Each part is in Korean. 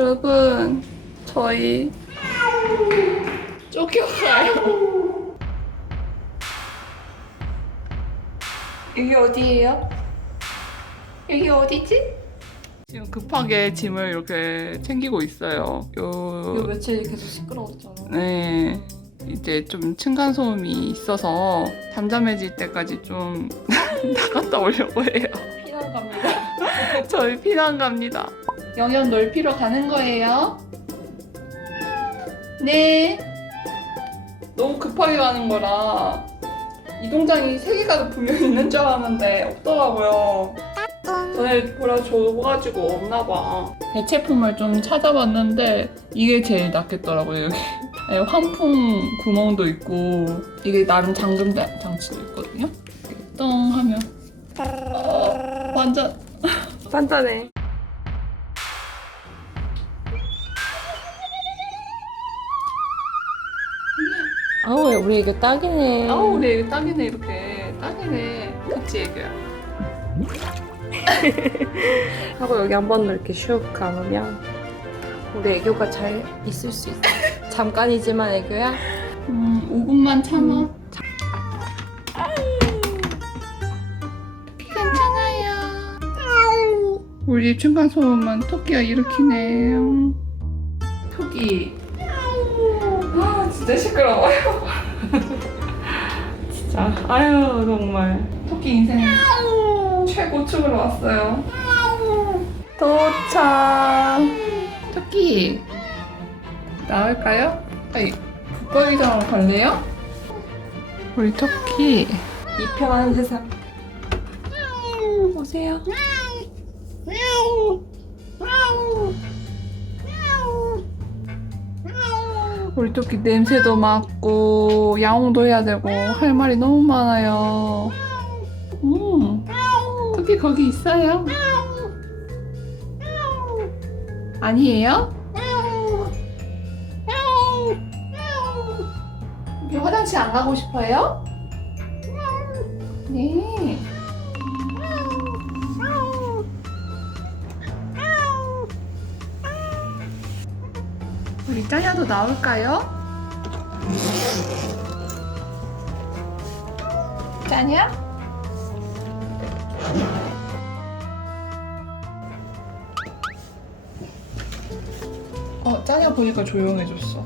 여러분, 저희 쫓겨가요. 여기 어디예요? 여기 어디지? 지금 급하게 짐을 이렇게 챙기고 있어요. 이거 요, 며칠 계속 시끄러웠잖아. 네. 이제 좀 층간 소음이 있어서 잠잠해질 때까지 좀 나갔다 오려고 해요. 피난 갑니다. 저희 피난 갑니다. 영역 넓히러 가는 거예요. 네. 너무 급하게 가는 거라 이 동장이 세 개가 분명히 있는 줄 알았는데 없더라고요. 전에 보라 줘가지고 없나 봐. 대체품을 좀 찾아봤는데 이게 제일 낫겠더라고요. 여기 아니, 환풍 구멍도 있고 이게 나름 잠금 자- 장치도 있거든요. 이렇게 똥 하면 어, 완전 단단해. 아우 우리 이게 딱이네. 아우 우리 애기 딱이네 이렇게. 딱이네. 그치 애교야? 하고 여기 한번 이렇게 슉 감으면 우리 애교가 잘 있을 수 있어. 잠깐이지만 애교야. 음 5분만 참아. 괜찮아요. 우리 층간 소음만 토끼가 일으키네 토끼. 아 진짜 시끄러워요 진짜 아유 정말 토끼 인생 최고축으로 왔어요 도착 토끼 나올까요? 아이 북거기장으로 갈래요? 우리 토끼 이평한 세상. 오세요. 우리 토끼 냄새도 맡고 야옹도 해야 되고 할 말이 너무 많아요. 음, 토끼 거기 있어요? 아니에요? 화장실 안 가고 싶어요? 네. 우리 짜냐도 나올까요? 짜냐? 어, 짜냐 보니까 조용해졌어.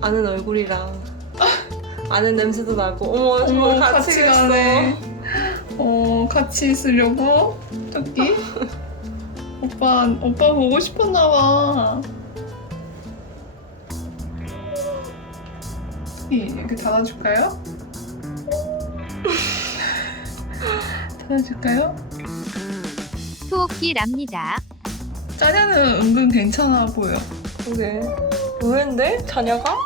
아는 얼굴이랑 아는 냄새도 나고 어머 어머, 정말 같이 같이. 가네. 어, 같이 있으려고? 토끼? 오빠, 오빠 보고 싶었나 봐. 토끼, 이렇게 닫아줄까요? 닫아줄까요? 토끼랍니다. 짜냐는 은근 괜찮아 보여. 그게 의외인데 자녀가?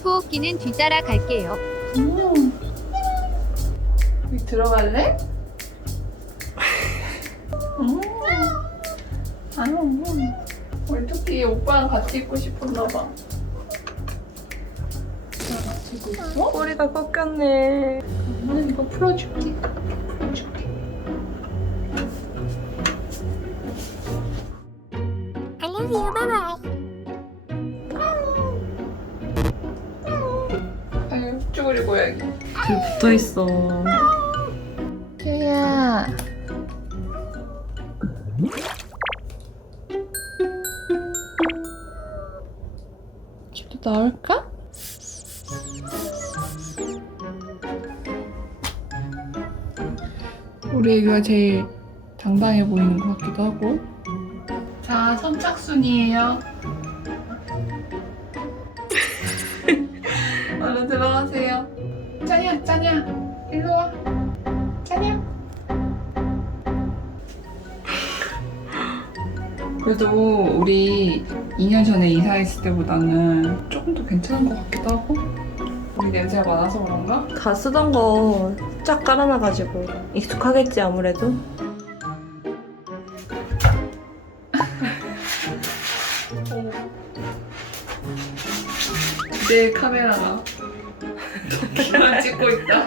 토끼는 뒤따라 갈게요. 음. 여기 들어갈래? 아유, 음. 우리 토끼 오빠랑 같이 있고 싶었나 봐. 오빠랑 같이 있고 있어? 꼬리가 꺾였네. 나는 이거 풀어줄게. 풀어줄게. 아유, 쭈그리 고양이. 붙어 있어. 나올까? 우리 애기가 제일 당당해 보이는 것 같기도 하고. 자, 선착순이에요. 얼른 들어가세요. 짜냐, 짜냐, 일로 와. 그래도 우리 2년 전에 이사했을 때보다는 조금 더 괜찮은 것 같기도 하고 우리 냄새가 많아서 그런가? 다 쓰던 거 쫙 깔아놔가지고 익숙하겠지 아무래도. 내 카메라가 기만 찍고 있다.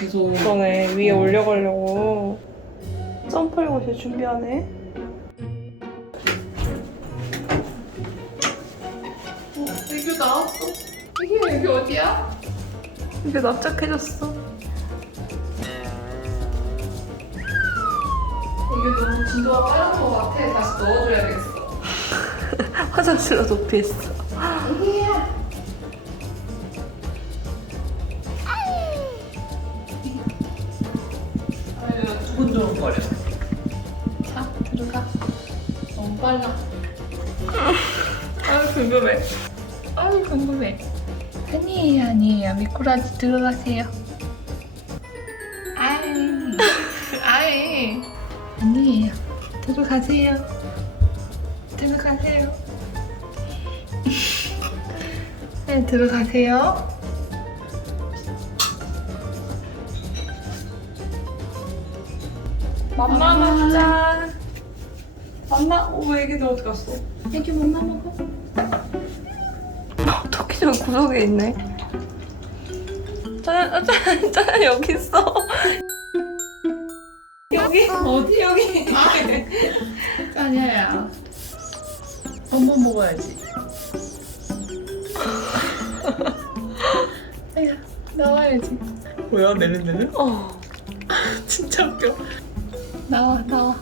계속. 그러네. 위에 올려가려고. 점프를 옷을 준비하네. 어, 애교 나왔어. 이게 애교 어디야? 이게 납작해졌어. 이게 너무 진도가 빠른 것 같아. 다시 넣어줘야겠어. 화장실로 도피했어 두근두근거려. 자, 들어가. 너무 빨라. 아유, 궁금해. 아유, 궁금해. 아니에요, 아니에요. 미꾸라지 들어가세요. 아이, 아이. 아니에요. 들어가세요. 들어가세요. 네, 들어가세요. 맘마 먹자 맘마? 오 애기들 어디 갔어? 애기 맘마 먹어. 토끼는 구석에 있네 짜잔 짜잔 짜잔 여기 있어 여기 어디 여기 아니야. 엄마 먹어야지. 아야, 나와야지. 뭐야, 내는 내는? 어 진짜 웃겨. 나와, 나와.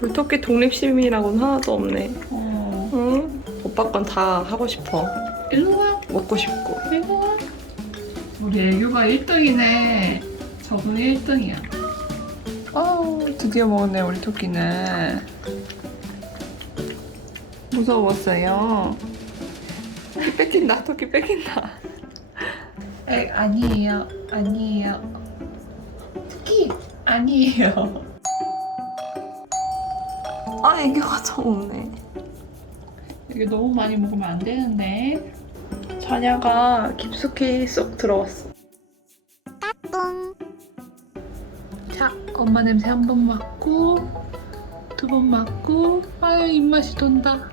우리 토끼 독립심이라고는 하나도 없네 어. 응? 오빠 건 다 하고 싶어 일로 와, 먹고 싶고 일로 와. 우리 애교가 1등이네. 저분이 1등이야. 아우, 드디어 먹었네, 우리 토끼는. 무서웠어요. 토끼 뺏긴다 토끼 뺏긴다 에, 아니에요. 아니에요. 아니에요. 아 애교가 좀 없네 이게 너무 많이 먹으면 안 되는데. 자냐가 깊숙이 쏙 들어갔어 자, 엄마 냄새 한 번 맡고 두 번 맡고 아유 입맛이 돈다.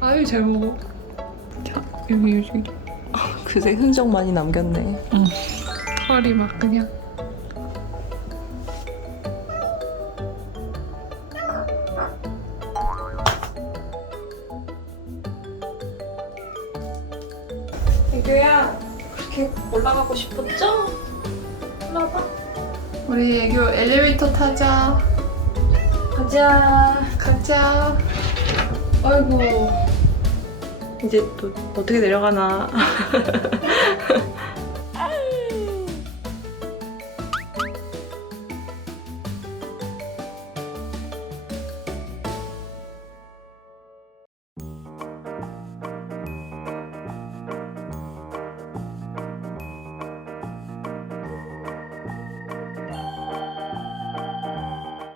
아유 잘 먹어. 자, 여기 여기 그새 흔적 많이 남겼네 털이 막 그냥. 그렇게 올라가고 싶었죠? 올라봐 우리 애교 엘리베이터 타자. 가자 가자. 아이고 이제 또 어떻게 내려가나